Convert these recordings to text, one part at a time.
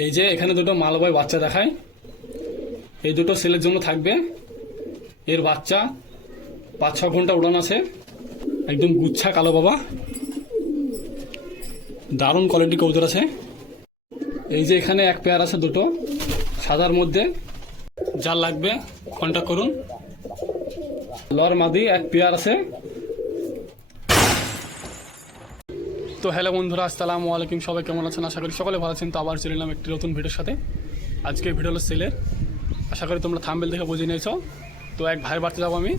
এই যে এখানে দুটো মালবাহী বাচ্চা দেখায়, এই দুটো সেলের জন্য থাকবে। এর বাচ্চা 5-6 ঘন্টা উড়ান আছে, একদম গুচ্ছা কালো বাবা, দারুণ কোয়ালিটি কবুতর আছে। এই যে এখানে এক পেয়ার আছে দুটো সাদার মধ্যে, যার লাগবে কন্ট্যাক্ট করুন। লর মাদি এক পেয়ার আছে। তো হ্যালো বন্ধুরা, আসসালামু আলাইকুম। সবাই কেমন আছেন? আশা করি সকলে ভালো আছেন। তো আবার চলে এলাম একটি নতুন ভিডিওর সাথে। আজকে ভিডিও হলো সেলের। আশা করি তোমরা থাম্বনেল দেখে বুঝে নিয়েছো। তো এক ভাইয়ের বাড়িতে যাবো আমি,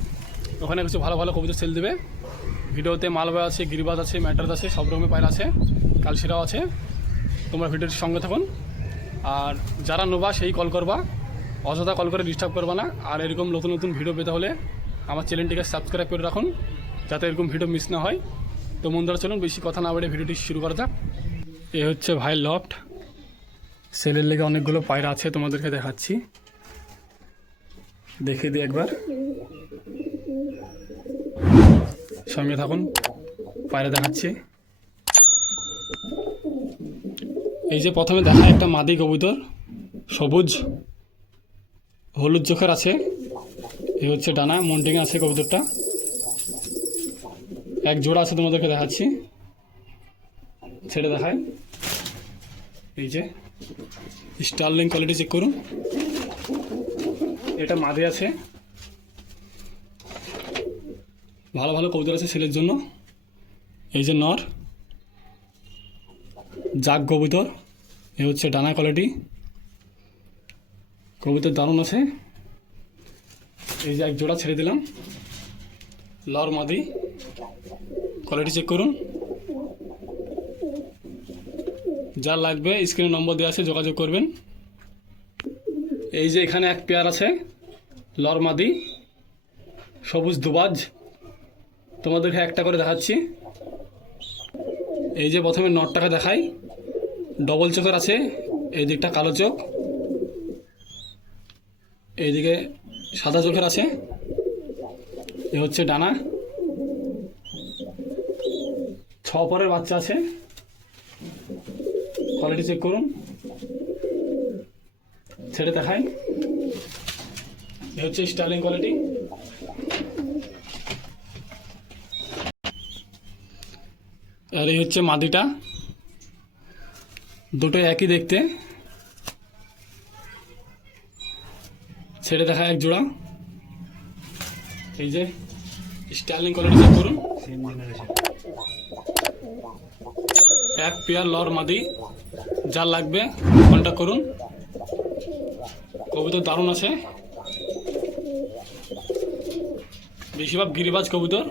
ওখানে কিছু ভালো ভালো কবুতর সেল দেবে। ভিডিওতে মালবাই আছে, গিরিবাজ আছে, ম্যাটার আছে, সব রকমের পায়রা আছে, কালশিরাও আছে। তোমরা ভিডিওটির সঙ্গে থাকুন। আর যারা নোবা সেই কল করবা, অযথা কল করে ডিস্টার্ব করবা না। আর এরকম নতুন নতুন ভিডিও পেতে হলে আমার চ্যানেলটিকে সাবস্ক্রাইব করে রাখুন, যাতে এরকম ভিডিও মিস না হয়। তো বন্ধুরা চলুন বেশি কথা না বলে ভিডিওটি শুরু করা যাক। এ হচ্ছে ভাই লফট, সেলের লেগে অনেকগুলো পায়রা আছে, তোমাদেরকে দেখাচ্ছি, দেখে দিই একবার, সঙ্গে থাকুন, পায়রা দেখাচ্ছি। এই যে প্রথমে দেখা একটা মাদি কবুতর, সবুজ হলুদ চোখের আছে। এই হচ্ছে ডানা, মন্টিং আছে কবুতরটা, এক জোড়া আছে, তোমাদেরকে দেখাচ্ছি, ছেড়ে দেখায়। এই যে স্টারলিং কোয়ালিটি চেক করুন, এটা মাদি আছে। ভালো ভালো কবুতর আছে ছেলের জন্য। এই যে নর জাগ কবুতর, এ হচ্ছে ডানা কোয়ালিটি, কবুতর দারুণ আছে। এই যে এক জোড়া ছেড়ে দিলাম, লর মাদি, কোয়ালিটি চেক করুন। যার লাগবে স্ক্রিনে নম্বর দেওয়া আছে, যোগাযোগ করবেন। এই যে এখানে এক পেয়ার আছে লর মাদি, সবুজ দুবাজ, তোমাদেরকে একটা করে দেখাচ্ছি। এই যে প্রথমে নটটাকে দেখাই, ডবল চোখের আছে, এই দিকটা কালো চোখ, এইদিকে সাদা চোখের আছে। এ হচ্ছে ডানা, 6 পরের বাচ্চা আছে, কোয়ালিটি চেক করুন, ছেড়ে দেখাই। এ হচ্ছে স্টার্লিং কোয়ালিটি। আর এই হচ্ছে মাদিটা, দুটো একই দেখতে, ছেড়ে দেখা এক জোড়া। এই যে স্টার্লিং কোয়ালিটি চেক করুন, এক পেয়ার লর মাদি, যার লাগবে কন্ট্যাক্ট করুন। কবুতর দারুণ আছে, বেশিরভাগ গিরিবাজ কবুতর।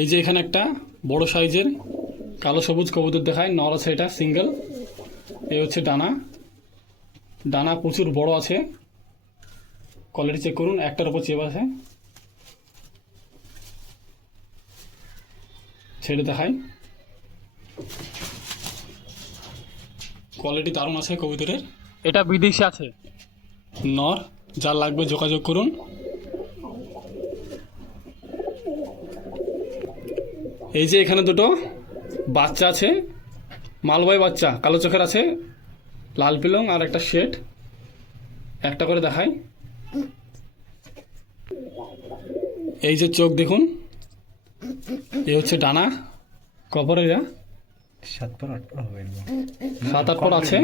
এই যে এখানে একটা বড় সাইজের কালো সবুজ কবুতর দেখায়, নর আছে, এটা সিঙ্গেল। এই হচ্ছে ডানা, ডানা প্রচুর বড় আছে, কোয়ালিটি চেক করুন, একটার উপর চেপ আছে, ছেড়ে দেখায়। কোয়ালিটি দারুণ আছে কবুতরের। এটা বিদেশি আছে, নর, যার লাগবে যোগাযোগ করুন। এই যে এখানে দুটো বাচ্চা আছে, মালবাহী বাচ্চা, কালো চোখের আছে, লাল পিলং আর একটা শেড, একটা করে দেখাই। এই যে চোখ দেখুন, এই হচ্ছে ডানা, কপর, এরা 7-8 পর হবে, 7-8 পর আছে,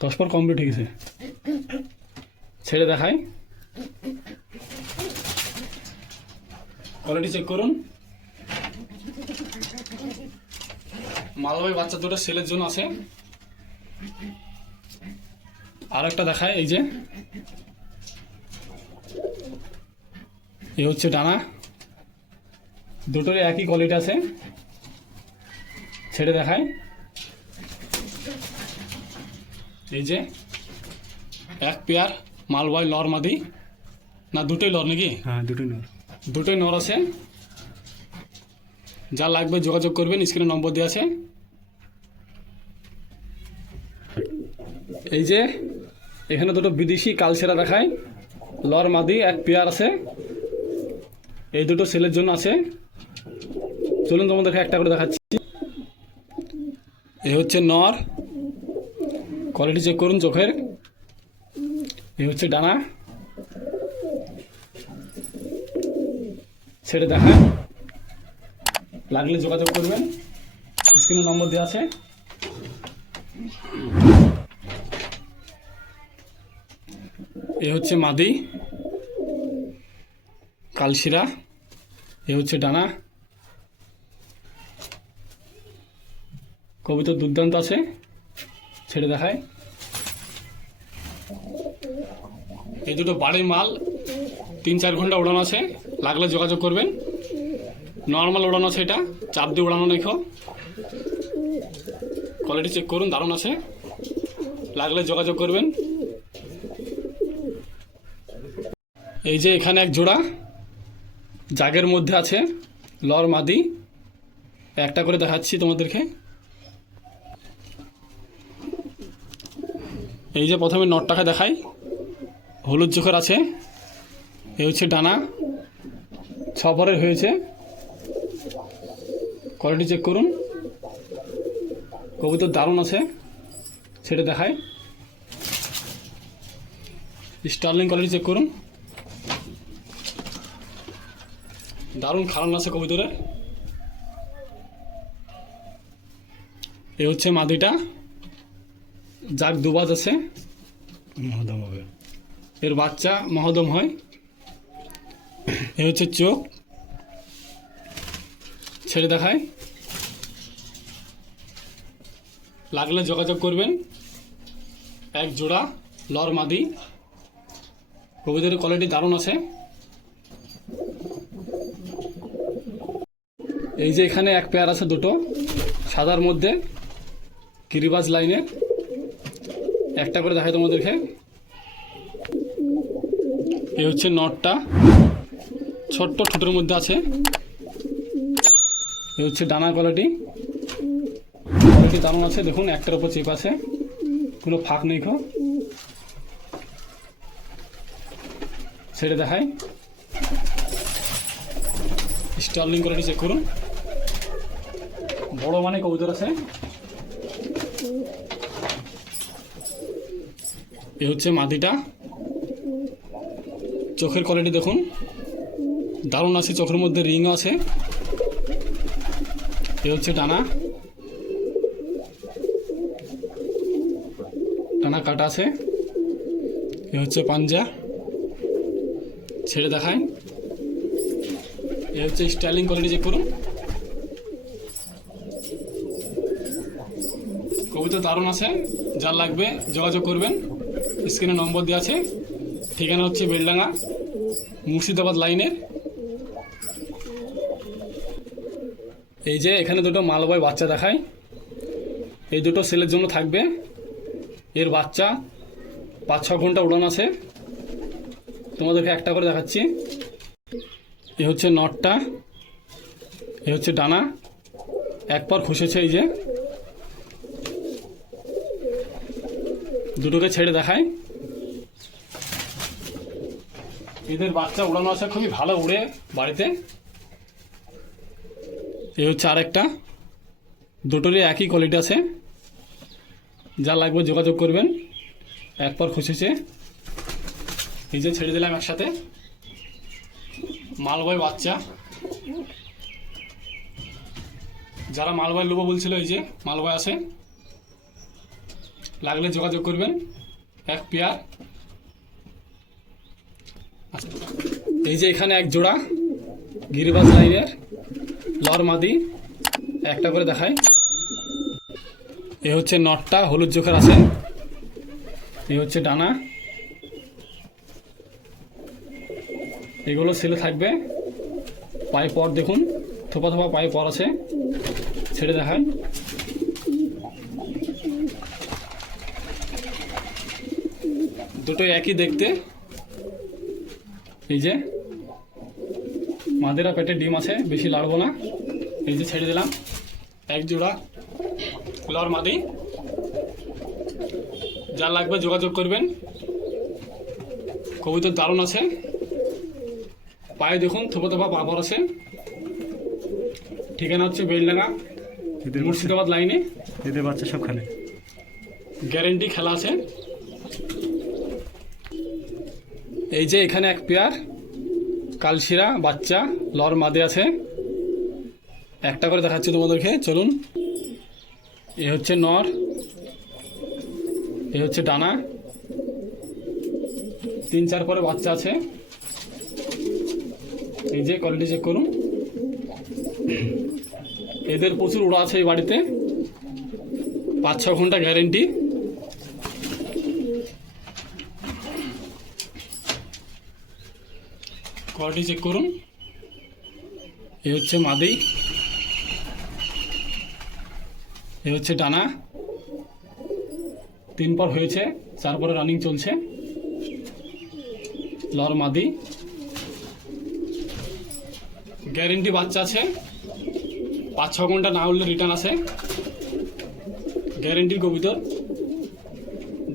10 পর কমপ্লিট হয়ে গেছে, ছেড়ে দেখাই। কোয়ালিটি চেক করুন। মালবাহী বাচ্চা দুটো সেলের জন্য আছে। আর একটা দেখায়, এই যে এই হচ্ছে ডানা, দুটোরই একই কোয়ালিটি আছে, ছেড়ে দেখায়। এই যে এক পেয়ার মালবাহী লর মাদি, না দুটোই লর নাকি? হ্যাঁ দুটোই নর, দুটোই নর আছে, যা লাগবে যোগাযোগ করবেন, স্ক্রিনে নম্বর দেওয়া আছে। এই যে এখানে দুটো বিদেশি কালসেরা দেখায়, লর মাদি এক পেয়ার আছে, এই দুটো সেলের জন্য আছে। চলুন তোমাদেরকে একটা করে দেখাচ্ছি। এ হচ্ছে নর, কোয়ালিটি চেক করুন চোখের। এ হচ্ছে ডানা, ছেড়ে দেখায়, লাগলে যোগাযোগ করবেন, স্ক্রিনে নম্বর দেওয়া আছে। এ হচ্ছে মাদি কালশিরা, এ হচ্ছে ডানা, কবুতর দুর্দান্ত আছে, ছেড়ে দেখায়। এই দুটো বাড়ির মাল, 3-4 ঘন্টা উড়ানো আছে, লাগলে যোগাযোগ করবেন। নর্মাল উড়ানো আছে, এটা চাপ দিয়ে উড়ানো রেখো। কোয়ালিটি চেক করুন, দারুণ আছে, লাগলে যোগাযোগ করবেন। এই যে এখানে এক জোড়া জাগের মধ্যে আছে, লর মাদি, একটা করে দেখাচ্ছি তোমাদেরকে। এই যে প্রথমে নটটাকে দেখাই, হলুদ চোখের আছে, এই হচ্ছে ডানা, 6 ভরের হয়েছে। কোয়ালিটি চেক করুন, কবুতর দারুণ আছে, ছেড়ে দেখায়। স্টার্লিং কোয়ালিটি চেক করুন, দারুণ খারাপ আছে কবুতরের। এ হচ্ছে মাদিটা, যাক দুবাজ আছে, মহদম হবে। এর বাচ্চা মহদম হয়। এ হচ্ছে চোখ, ছেড়ে দেখায়, লাগলে যোগাযোগ করবেন। এক জোড়া লর মাদি, কবুতরের কোয়ালিটি দারুণ আছে। এই যে এখানে এক পেয়ার আছে, দুটো সাদার মধ্যে গিরিবাজ লাইনের, একটা করে দেখাই তোমাদেরকে। এই হচ্ছে নটটা, ছোট্ট ঠোঁটের মধ্যে আছে। এই হচ্ছে ডানা, কোয়ালিটি দারুণ আছে, দেখুন একটার উপর চেপ আছে, কোনো ফাঁক নেই। ছেড়ে দেখায়, স্টার্লিং কোয়ালিটি চেক করুন, বড় মানে কবুতর আছে। এ হচ্ছে মাদিটা, চোখের কোয়ালিটি দেখুন দারুণ আছে, চোখের মধ্যে রিংও আছে। এ হচ্ছে ডানা, ডানা কাটা আছে। এ হচ্ছে পাঞ্জা, ছেড়ে দেখায়। এ হচ্ছে স্টাইলিং কোয়ালিটি চেক করুন, কবুতর দারুণ আছে, যার লাগবে যোগাযোগ করবেন, স্ক্রিনে নম্বর দেওয়া আছে। ঠিকানা হচ্ছে বেলডাঙ্গা, মুর্শিদাবাদ লাইনের। এই যে এখানে দুটো মালবাই বাচ্চা দেখায়, এই দুটো সেলের জন্য থাকবে। এর বাচ্চা 5-6 ঘন্টা উড়ান আছে, তোমাদেরকে একটা করে দেখাচ্ছি। এ হচ্ছে নটটা, এ হচ্ছে ডানা, এক পর খসেছে। এই যে দুটোকে ছেড়ে দেখায়, এদের বাচ্চা উড়ানো আছে, খুবই ভালো উড়ে বাড়িতে। এই হচ্ছে আরেকটা, দুটোরই একই কোয়ালিটি আছে, যা লাগবে যোগাযোগ করবেন। এক পর খসেছে, এই যে ছেড়ে দিলাম একসাথে, মালবাই বাচ্চা। যারা মালবাই লোবো বলছিল, এই যে মালবাই আছে, লাগলে যোগাযোগ করবেন, এক পেয়ার। এই যে এখানে এক জোড়া গিরিবাজ লাইনের লর মাদি, একটা করে দেখায়। এ হচ্ছে নটটা, হলুদ চোখের আছে, এ হচ্ছে ডানা। এগুলো সেলে থাকবে, পায়ে পর দেখুন, থোপা থোপা পায়ে পর আছে, ছেড়ে দেখায়। দুটো একই দেখতে। এই যে মাদেরা পেটে ডিম আছে, বেশি লাড়বো না। এই যে ছেড়ে দিলাম, এক জোড়া লর মাদি, যা লাগবে যোগাযোগ করবেন। কবুতর দারুণ আছে, পায়ে দেখুন থোপা থোপা পাপড় আছে। ঠিকানা হচ্ছে বেলডাঙ্গা, মুর্শিদাবাদ লাইনে। এদের বাচ্চা সব খেলে। গ্যারেন্টি খেলা আছে। এই যে এখানে এক পেয়ার কালশিরা বাচ্চা লর মাদে আছে, একটা করে দেখাচ্ছি তোমাদেরকে, চলুন। এ হচ্ছে নর, এ হচ্ছে ডানা, 3-4 করে বাচ্চা আছে। এই যে কোয়ালিটি চেক করুন। এদের প্রচুর উড়া আছে এই বাড়িতে, 5-6 ঘন্টা গ্যারেন্টি। কোয়ালিটি চেক করুন। এ হচ্ছে মাদি, এ হচ্ছে ডানা, 3 পর হয়েছে, 4 পরে রানিং চলছে। লর মাদি, গ্যারেন্টি বাচ্চা আছে, 5-6 ঘন্টা না উঠলে রিটার্ন আছে। গ্যারেন্টির কবুতর,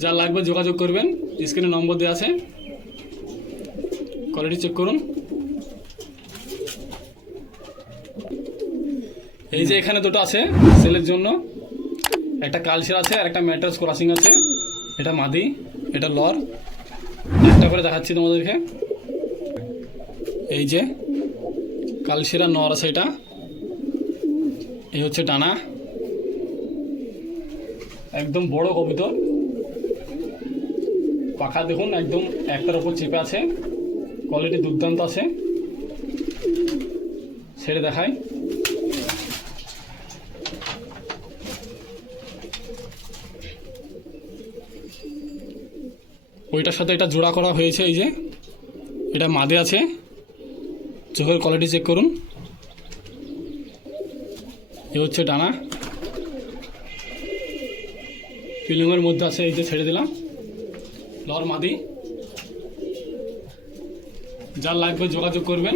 যা লাগবে যোগাযোগ করবেন, স্ক্রিনে নম্বর দেওয়া আছে। কোয়ালিটি চেক করুন। এই যে এখানে দুটো আছে সেলের জন্য, একটা কালশিরা আছে আর একটা ম্যাট্রাস ক্রসিং আছে। এটা মাদি, এটা লর, একটা করে দেখাচ্ছি তোমাদেরকে। এই যে কালশিরা নর আছে, এটা এই হচ্ছে ডানা, একদম বড় কবুতর, পাখা দেখুন একদম একটার উপর চেপে আছে, কোয়ালিটি দুর্দান্ত আছে। ছেড়ে দেখাই। ওইটার সাথে এটা জোড়া করা হয়েছে। এই যে এটা মাদে আছে, চোখের কোয়ালিটি চেক করুন। এ হচ্ছে ডানা, ফিলিংয়ের মধ্যে আছে। এই যে ছেড়ে দিলাম, লর মাদি, যার লাগবে যোগাযোগ করবেন।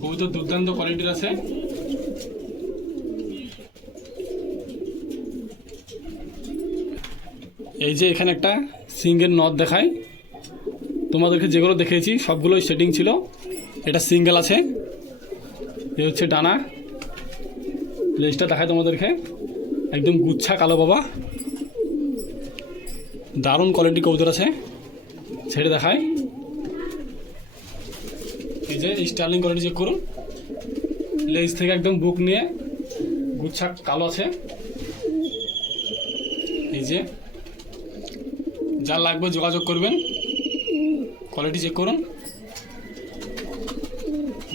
কবুতর দুর্দান্ত কোয়ালিটির আছে। এই যে এখানে একটা সিঙ্গেল নট দেখায়, তোমাদেরকে যেগুলো দেখিয়েছি সবগুলোই সেটিং ছিল, এটা সিঙ্গেল আছে। এ হচ্ছে ডানা, লেজটা দেখায় তোমাদেরকে, একদম গুচ্ছা কালো বাবা, দারুণ কোয়ালিটি কবুতর আছে। ছেড়ে দেখায়। এই যে স্টার্লিং কোয়ালিটি চেক করুন, লেজ থেকে একদম বুক নিয়ে গুচ্ছা কালো আছে। এই যে যার লাগবে যোগাযোগ করবেন, কোয়ালিটি চেক করুন।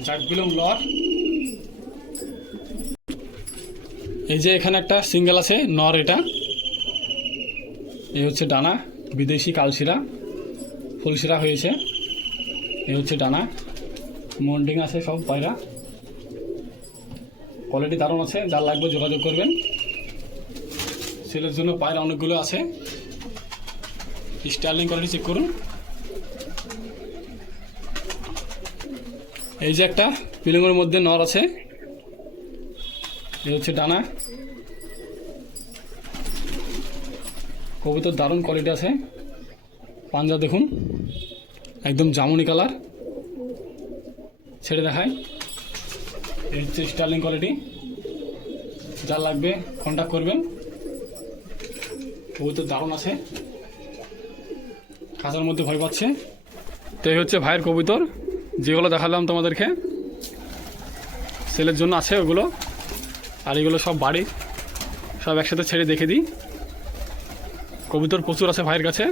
জাট বিলং লর। এই যে এখানে একটা সিঙ্গেল আছে নর, এটা এই হচ্ছে ডানা, বিদেশি কালশিরা, ফুলশিরা হয়েছে। এই হচ্ছে ডানা, মন্ডিং আছে সব পায়রা, কোয়ালিটি দারুণ আছে। যার লাগবে যোগাযোগ করবেন। সেলের জন্য পায়রা অনেকগুলো আছে। স্টার্লিং কোয়ালিটি চেক করুন। এই যে একটা পিলিংয়ের মধ্যে নর আছে, এই হচ্ছে ডানা, কবুতর দারুণ কোয়ালিটি আছে। পাঞ্জা দেখুন একদম জামুনি কালার। ছেড়ে দেখায়। এই হচ্ছে স্টার্লিং কোয়ালিটি, যার লাগবে কন্ট্যাক্ট করবেন। কবুতর দারুণ আছে, খাঁচার মধ্যে ভয় পাচ্ছে। তো এই হচ্ছে ভাইয়ের কবুতর, যেগুলো দেখালাম তোমাদেরকে, সেলের জন্য আছে ওগুলো। আর এগুলো সব বাড়ির, সব একসাথে ছেড়ে দেখে দিই। কবুতর প্রচুর আছে ভাইয়ের কাছে,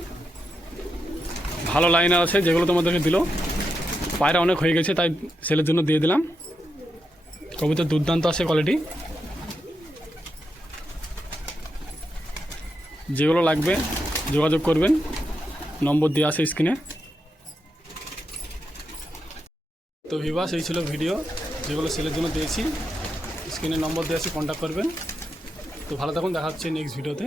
ভালো লাইনার আছে যেগুলো তোমাদেরকে দিল। পায়রা অনেক হয়ে গেছে তাই সেলের জন্য দিয়ে দিলাম। কবুতর দুর্দান্ত আছে কোয়ালিটি। যেগুলো লাগবে যোগাযোগ করবেন, নম্বর দেওয়া আছে স্ক্রিনে। তো ভিভাস, এই ছিল ভিডিও যেগুলো সেলের জন্য দিয়েছি। স্ক্রিনে নম্বর দেওয়া আছে, কন্ট্যাক্ট করবেন। তো ভালো থাকুন, দেখা হচ্ছে নেক্সট ভিডিওতে।